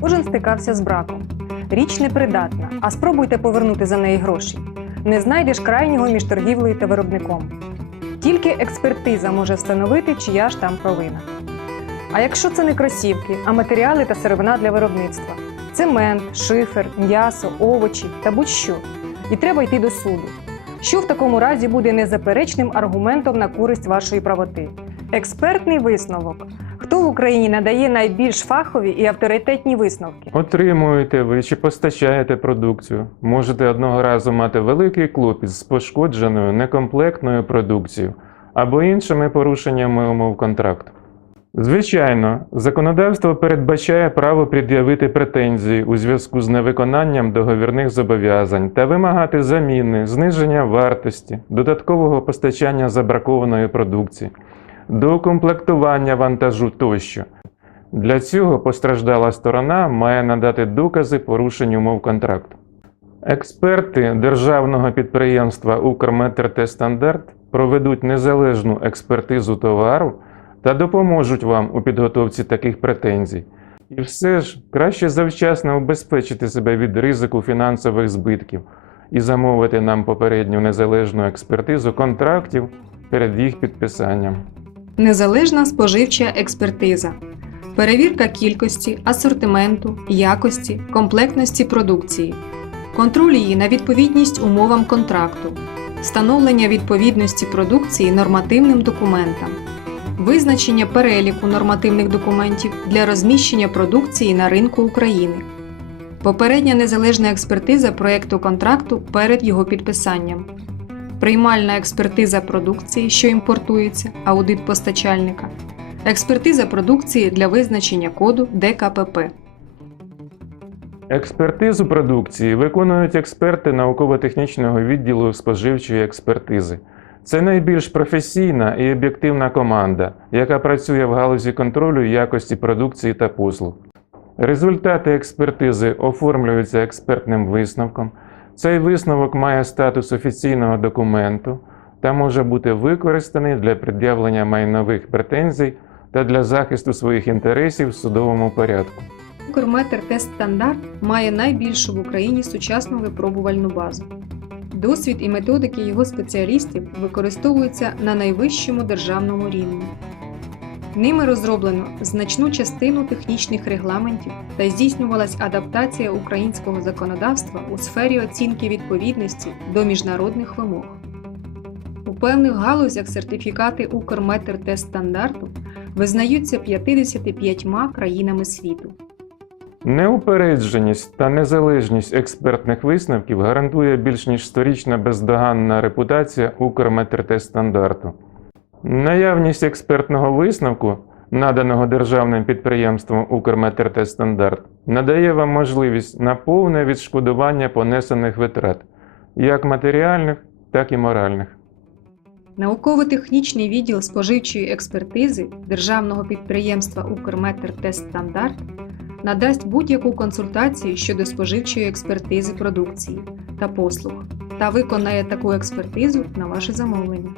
Кожен стикався з браком. Річ непридатна, а спробуйте повернути за неї гроші. Не знайдеш крайнього між торгівлею та виробником. Тільки експертиза може встановити, чия ж там провина. А якщо це не кросівки, а матеріали та сировина для виробництва цемент, шифер, м'ясо, овочі та будь-що. І треба йти до суду. Що в такому разі буде незаперечним аргументом на користь вашої правоти? Експертний висновок. Хто в Україні надає найбільш фахові і авторитетні висновки? Отримуєте ви чи постачаєте продукцію. Можете одного разу мати великий клопіт з пошкодженою некомплектною продукцією або іншими порушеннями умов контракту. Звичайно, законодавство передбачає право пред'явити претензії у зв'язку з невиконанням договірних зобов'язань та вимагати заміни, зниження вартості, додаткового постачання забракованої продукції, доукомплектування вантажу тощо. Для цього постраждала сторона має надати докази порушень умов контракту. Експерти державного підприємства «Укрметртестандарт» проведуть незалежну експертизу товару та допоможуть вам у підготовці таких претензій. І все ж краще завчасно убезпечити себе від ризику фінансових збитків і замовити нам попередню незалежну експертизу контрактів перед їх підписанням. Незалежна споживча експертиза. Перевірка кількості, асортименту, якості, комплектності продукції. Контроль її на відповідність умовам контракту. Встановлення відповідності продукції нормативним документам. Визначення переліку нормативних документів для розміщення продукції на ринку України. Попередня незалежна експертиза проєкту контракту перед його підписанням. Приймальна експертиза продукції, що імпортується, аудит постачальника. Експертиза продукції для визначення коду ДКПП. Експертизу продукції виконують експерти науково-технічного відділу споживчої експертизи. Це найбільш професійна і об'єктивна команда, яка працює в галузі контролю якості продукції та послуг. Результати експертизи оформлюються експертним висновком. Цей висновок має статус офіційного документу та може бути використаний для пред'явлення майнових претензій та для захисту своїх інтересів в судовому порядку. Укрметр Тест Стандарт має найбільшу в Україні сучасну випробувальну базу. Досвід і методики його спеціалістів використовуються на найвищому державному рівні. Ними розроблено значну частину технічних регламентів та здійснювалась адаптація українського законодавства у сфері оцінки відповідності до міжнародних вимог. У певних галузях сертифікати Укрметр Тест стандарту визнаються 55 країнами світу. Неупередженість та незалежність експертних висновків гарантує більш ніж сторічна бездоганна репутація Укрметртестандарту. Наявність експертного висновку, наданого державним підприємством Укрметртестстандарт, надає вам можливість на повне відшкодування понесених витрат, як матеріальних, так і моральних. Науково-технічний відділ споживчої експертизи державного підприємства Укрметр Тест Стандарт надасть будь-яку консультацію щодо споживчої експертизи продукції та послуг та виконає таку експертизу на ваше замовлення.